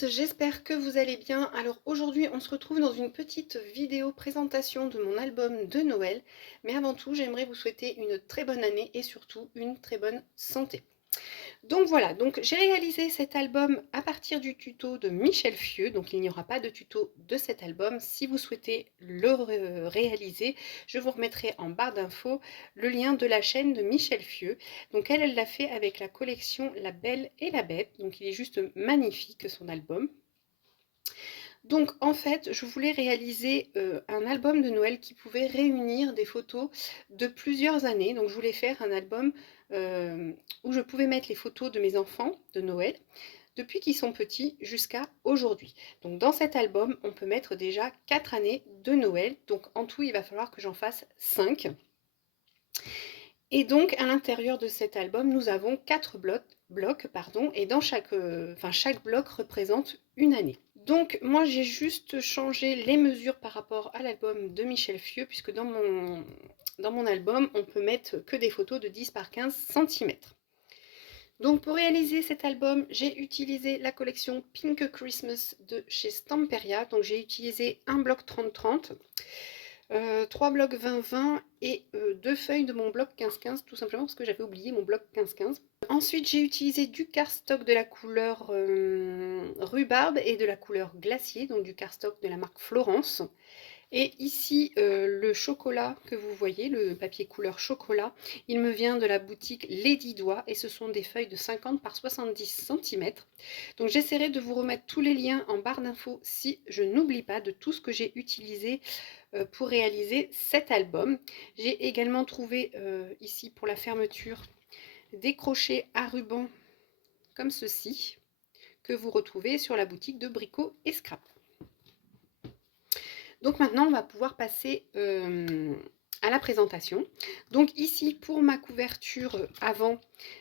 tous, j'espère que vous allez bien. Alors aujourd'hui, on se retrouve dans une petite vidéo présentation de mon album de Noël. Mais avant tout, j'aimerais vous souhaiter une très bonne année et surtout une très bonne santé. Donc voilà, donc j'ai réalisé cet album à partir du tuto de Michel Fieux. Donc il n'y aura pas de tuto de cet album. Si vous souhaitez le réaliser, je vous remettrai en barre d'infos le lien de la chaîne de Michel Fieux. Donc elle l'a fait avec la collection La Belle et la Bête. Donc il est juste magnifique son album. Donc en fait, je voulais réaliser un album de Noël qui pouvait réunir des photos de plusieurs années. Donc je voulais faire un album où je pouvais mettre les photos de mes enfants de Noël depuis qu'ils sont petits jusqu'à aujourd'hui. Donc dans cet album, on peut mettre déjà 4 années de Noël. Donc en tout, il va falloir que j'en fasse 5. Et donc à l'intérieur de cet album, nous avons 4 blocs pardon, et dans chaque bloc représente une année. Donc moi j'ai juste changé les mesures par rapport à l'album de Michel Fieux, puisque dans mon album, on peut mettre que des photos de 10 par 15 cm. Donc pour réaliser cet album, j'ai utilisé la collection Pink Christmas de chez Stamperia. Donc j'ai utilisé un bloc 30-30. 3 blocs 20-20 et 2 feuilles de mon bloc 15-15, tout simplement parce que j'avais oublié mon bloc 15-15. Ensuite, j'ai utilisé du cardstock de la couleur rhubarbe et de la couleur glacier, donc du cardstock de la marque Florence. Et ici, le chocolat que vous voyez, le papier couleur chocolat, il me vient de la boutique Lady Doigt et ce sont des feuilles de 50 par 70 cm. Donc j'essaierai de vous remettre tous les liens en barre d'infos si je n'oublie pas de tout ce que j'ai utilisé pour réaliser cet album. J'ai également trouvé ici pour la fermeture des crochets à ruban comme ceci que vous retrouvez sur la boutique de Brico et Scrap. Donc maintenant, on va pouvoir passer à la présentation. Donc ici, pour ma couverture avant,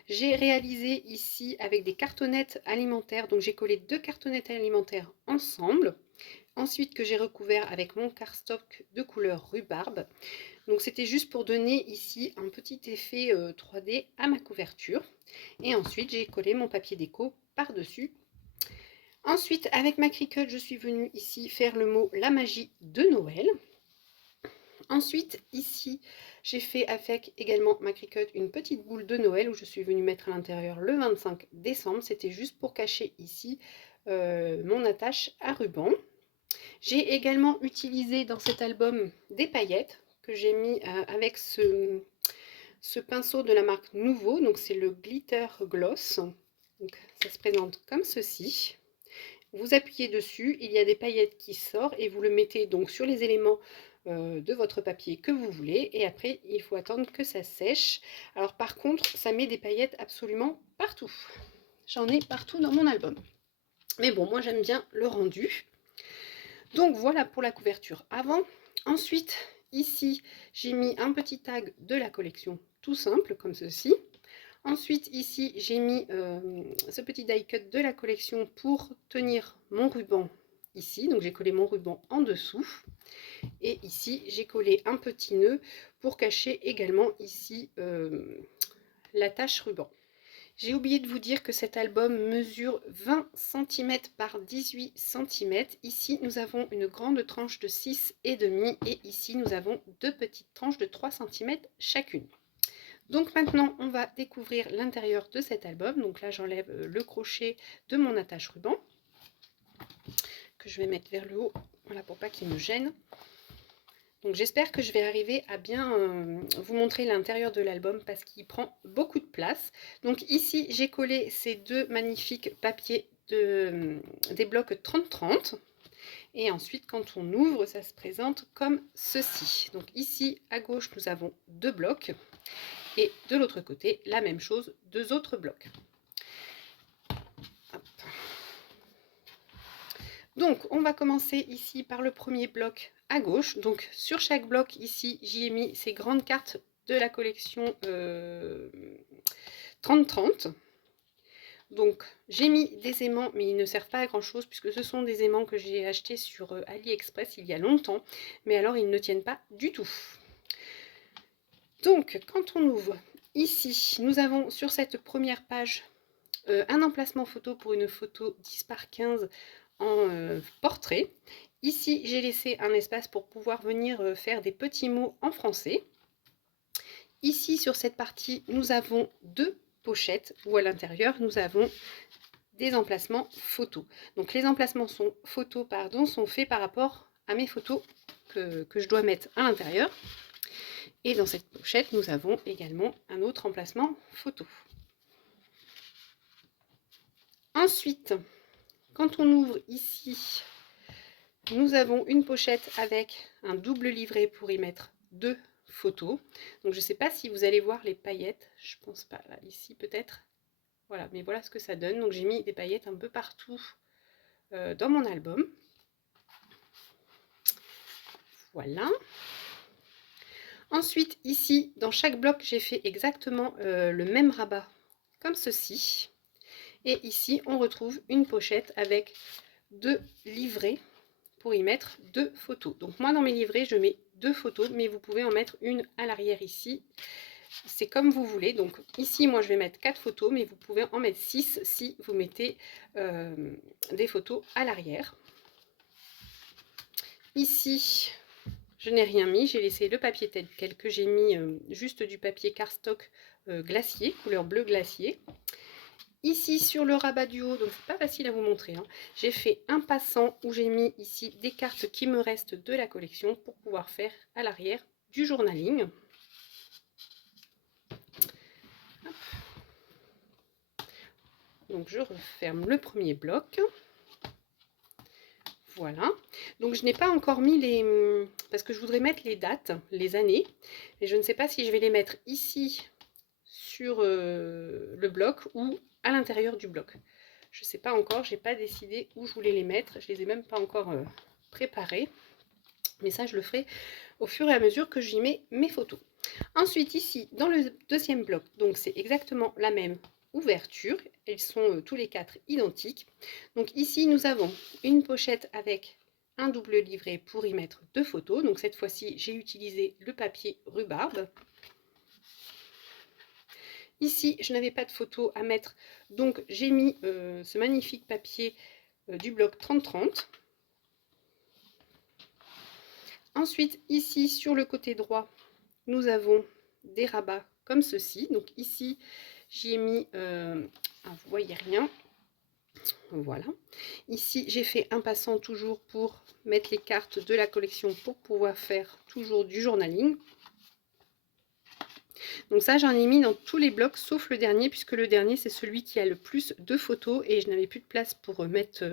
j'ai réalisé ici avec des cartonnettes alimentaires. Donc j'ai collé 2 cartonnettes alimentaires ensemble. Ensuite, que j'ai recouvert avec mon cardstock de couleur rhubarbe. Donc c'était juste pour donner ici un petit effet 3D à ma couverture. Et ensuite, j'ai collé mon papier déco par-dessus. Ensuite, avec ma Cricut, je suis venue ici faire le mot La magie de Noël. Ensuite, ici, j'ai fait avec également ma Cricut une petite boule de Noël où je suis venue mettre à l'intérieur le 25 décembre. C'était juste pour cacher ici mon attache à ruban. J'ai également utilisé dans cet album des paillettes que j'ai mis avec ce pinceau de la marque Nouveau. Donc c'est le Glitter Gloss. Donc, ça se présente comme ceci. Vous appuyez dessus, il y a des paillettes qui sortent et vous le mettez donc sur les éléments de votre papier que vous voulez. Et après, il faut attendre que ça sèche. Alors par contre, ça met des paillettes absolument partout. J'en ai partout dans mon album. Mais bon, moi j'aime bien le rendu. Donc voilà pour la couverture avant. Ensuite, ici, j'ai mis un petit tag de la collection tout simple, comme ceci. Ensuite, ici, j'ai mis ce petit die cut de la collection pour tenir mon ruban ici. Donc, j'ai collé mon ruban en dessous. Et ici, j'ai collé un petit nœud pour cacher également ici l'attache ruban. J'ai oublié de vous dire que cet album mesure 20 cm par 18 cm. Ici, nous avons une grande tranche de 6,5 et ici, nous avons 2 petites tranches de 3 cm chacune. Donc maintenant, on va découvrir l'intérieur de cet album. Donc là, j'enlève le crochet de mon attache ruban que je vais mettre vers le haut, voilà, pour pas qu'il me gêne. Donc j'espère que je vais arriver à bien vous montrer l'intérieur de l'album parce qu'il prend beaucoup de place. Donc ici, j'ai collé ces 2 magnifiques papiers des blocs 30-30. Et ensuite, quand on ouvre, ça se présente comme ceci. Donc ici, à gauche, nous avons 2 blocs. Et de l'autre côté, la même chose, 2 autres blocs. Hop. Donc, on va commencer ici par le premier bloc à gauche. Donc, sur chaque bloc, ici, j'y ai mis ces grandes cartes de la collection 30-30. Donc, j'ai mis des aimants, mais ils ne servent pas à grand chose, puisque ce sont des aimants que j'ai achetés sur AliExpress il y a longtemps. Mais alors, ils ne tiennent pas du tout. Donc, quand on ouvre, ici, nous avons sur cette première page un emplacement photo pour une photo 10 par 15 en portrait. Ici, j'ai laissé un espace pour pouvoir venir faire des petits mots en français. Ici, sur cette partie, nous avons 2 pochettes où à l'intérieur, nous avons des emplacements photos. Donc les emplacements photos sont faits par rapport à mes photos que je dois mettre à l'intérieur. Et dans cette pochette, nous avons également un autre emplacement photo. Ensuite, quand on ouvre ici, nous avons une pochette avec un double livret pour y mettre 2 photos. Donc je ne sais pas si vous allez voir les paillettes, je pense pas, là, ici peut-être. Voilà, mais voilà ce que ça donne. Donc j'ai mis des paillettes un peu partout dans mon album. Voilà. Ensuite, ici, dans chaque bloc, j'ai fait exactement le même rabat, comme ceci. Et ici, on retrouve une pochette avec 2 livrets pour y mettre 2 photos. Donc moi, dans mes livrets, je mets 2 photos, mais vous pouvez en mettre une à l'arrière ici. C'est comme vous voulez. Donc ici, moi, je vais mettre 4 photos, mais vous pouvez en mettre 6 si vous mettez des photos à l'arrière. Ici, je n'ai rien mis, j'ai laissé le papier tel quel, que j'ai mis juste du papier cardstock glacier, couleur bleu glacier. Ici sur le rabat du haut, donc c'est pas facile à vous montrer, hein, j'ai fait un passant où j'ai mis ici des cartes qui me restent de la collection pour pouvoir faire à l'arrière du journaling. Hop. Donc je referme le premier bloc. Voilà, donc je n'ai pas encore mis les... parce que je voudrais mettre les dates, les années, et je ne sais pas si je vais les mettre ici sur le bloc ou à l'intérieur du bloc. Je ne sais pas encore, je n'ai pas décidé où je voulais les mettre, je ne les ai même pas encore préparés, mais ça je le ferai au fur et à mesure que j'y mets mes photos. Ensuite ici, dans le deuxième bloc, donc c'est exactement la même ouverture, elles sont tous les 4 identiques. Donc ici nous avons une pochette avec un double livret pour y mettre 2 photos. Donc cette fois-ci j'ai utilisé le papier rhubarbe. Ici je n'avais pas de photos à mettre, donc j'ai mis ce magnifique papier du bloc 30-30. Ensuite ici sur le côté droit nous avons des rabats comme ceci. Donc ici j'y ai mis, vous voyez rien, voilà. Ici j'ai fait un passant toujours pour mettre les cartes de la collection pour pouvoir faire toujours du journaling. Donc ça j'en ai mis dans tous les blocs sauf le dernier, puisque le dernier c'est celui qui a le plus de photos et je n'avais plus de place pour mettre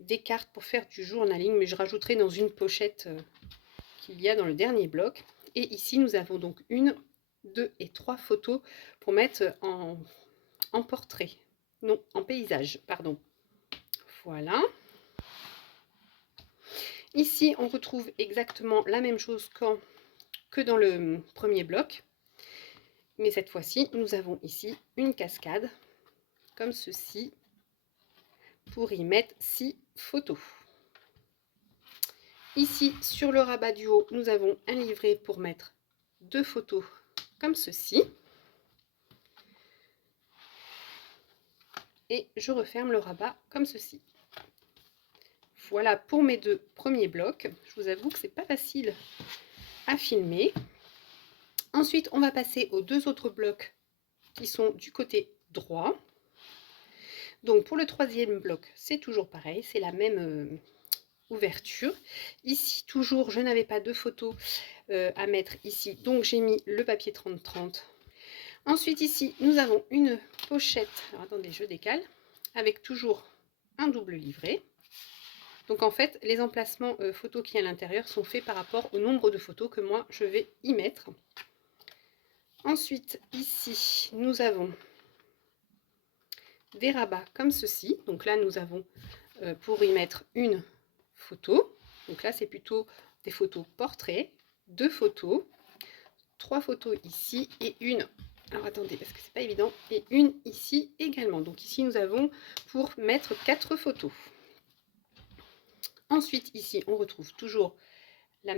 des cartes pour faire du journaling, mais je rajouterai dans une pochette qu'il y a dans le dernier bloc. Et ici nous avons donc 1, 2 et 3 photos pour mettre en portrait, non, en paysage, pardon. Voilà. Ici on retrouve exactement la même chose que dans le premier bloc, mais cette fois-ci nous avons ici une cascade comme ceci pour y mettre 6 photos. Ici sur le rabat du haut nous avons un livret pour mettre 2 photos comme ceci. Et je referme le rabat comme ceci. Voilà pour mes 2 premiers blocs. Je vous avoue que c'est pas facile à filmer. Ensuite, on va passer aux 2 autres blocs qui sont du côté droit. Donc pour le troisième bloc, c'est toujours pareil, c'est la même ouverture. Ici, toujours, je n'avais pas de photos à mettre ici, donc j'ai mis le papier 30-30. Ensuite, ici, nous avons une pochette. Alors attendez, je décale. Avec toujours un double livret. Donc en fait, les emplacements photos qui sont à l'intérieur sont faits par rapport au nombre de photos que moi je vais y mettre. Ensuite, ici, nous avons des rabats comme ceci. Donc là, nous avons pour y mettre une photo. Donc là, c'est plutôt des photos portraits, 2 photos, 3 photos ici et une. Alors attendez, parce que c'est pas évident. Et une ici également. Donc ici, nous avons pour mettre 4 photos. Ensuite, ici, on retrouve toujours le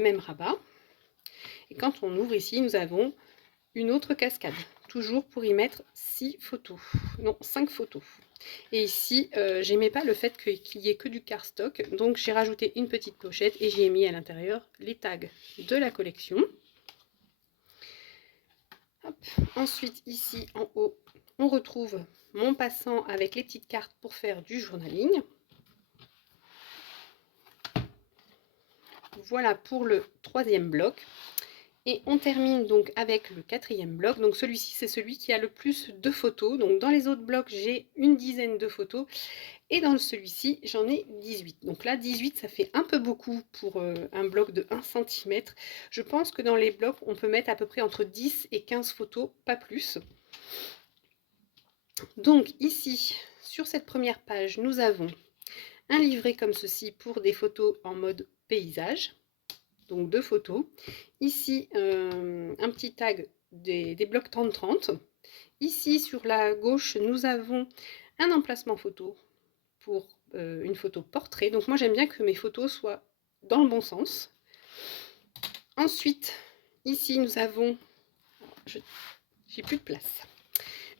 même rabat. Et quand on ouvre ici, nous avons une autre cascade toujours pour y mettre 6 photos, non 5 photos. Et ici, j'aimais pas le fait qu'il y ait que du cardstock, donc j'ai rajouté une petite pochette et j'y ai mis à l'intérieur les tags de la collection. Hop. Ensuite, ici en haut, on retrouve mon passant avec les petites cartes pour faire du journaling. Voilà pour le 3e bloc. Et on termine donc avec le 4e bloc. Donc celui-ci, c'est celui qui a le plus de photos. Donc dans les autres blocs, j'ai une dizaine de photos. Et dans celui-ci, j'en ai 18. Donc là, 18, ça fait un peu beaucoup pour un bloc de 1 cm. Je pense que dans les blocs, on peut mettre à peu près entre 10 et 15 photos, pas plus. Donc ici, sur cette première page, nous avons un livret comme ceci pour des photos en mode paysage. Donc 2 photos. Ici, un petit tag des blocs 30-30. Ici, sur la gauche, nous avons un emplacement photo pour une photo portrait. Donc moi, j'aime bien que mes photos soient dans le bon sens. Ensuite, ici, nous avons... J'ai plus de place.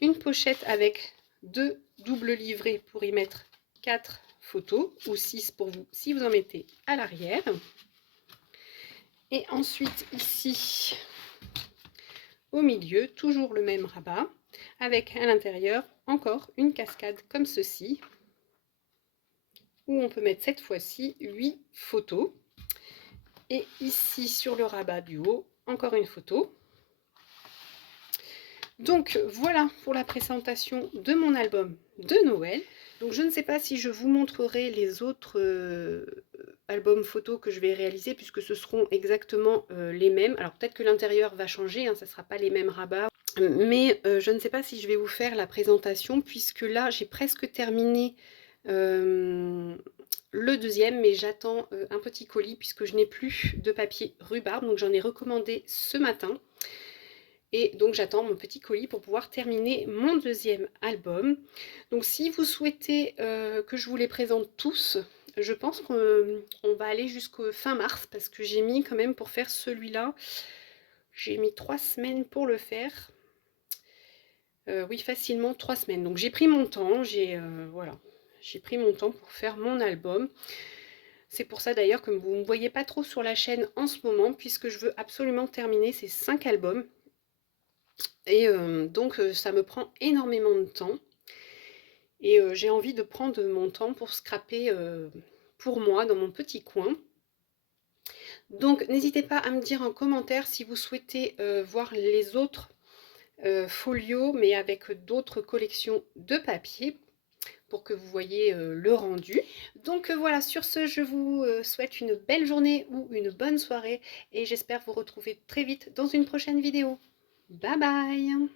Une pochette avec 2 doubles livrets pour y mettre 4 photos, ou 6 pour vous, si vous en mettez à l'arrière. Et ensuite, ici, au milieu, toujours le même rabat, avec à l'intérieur encore une cascade comme ceci, où on peut mettre cette fois-ci 8 photos. Et ici, sur le rabat du haut, encore une photo. Donc voilà pour la présentation de mon album de Noël. Donc je ne sais pas si je vous montrerai les autres albums photos que je vais réaliser, puisque ce seront exactement les mêmes. Alors peut-être que l'intérieur va changer, hein, ça ne sera pas les mêmes rabats. Mais je ne sais pas si je vais vous faire la présentation, puisque là j'ai presque terminé le deuxième, mais j'attends un petit colis puisque je n'ai plus de papier rhubarbe, donc j'en ai recommandé ce matin. Et donc j'attends mon petit colis pour pouvoir terminer mon deuxième album. Donc si vous souhaitez que je vous les présente tous, je pense qu'on va aller jusqu'au fin mars, parce que j'ai mis quand même pour faire celui-là, j'ai mis 3 semaines pour le faire. Oui, facilement 3 semaines. Donc j'ai pris mon temps, voilà, j'ai pris mon temps pour faire mon album. C'est pour ça d'ailleurs que vous ne me voyez pas trop sur la chaîne en ce moment, puisque je veux absolument terminer ces 5 albums. Et donc ça me prend énormément de temps. Et j'ai envie de prendre mon temps pour scraper pour moi dans mon petit coin. Donc n'hésitez pas à me dire en commentaire si vous souhaitez voir les autres folios, mais avec d'autres collections de papier, pour que vous voyez le rendu. Donc voilà, sur ce, je vous souhaite une belle journée ou une bonne soirée, et j'espère vous retrouver très vite dans une prochaine vidéo. Bye bye!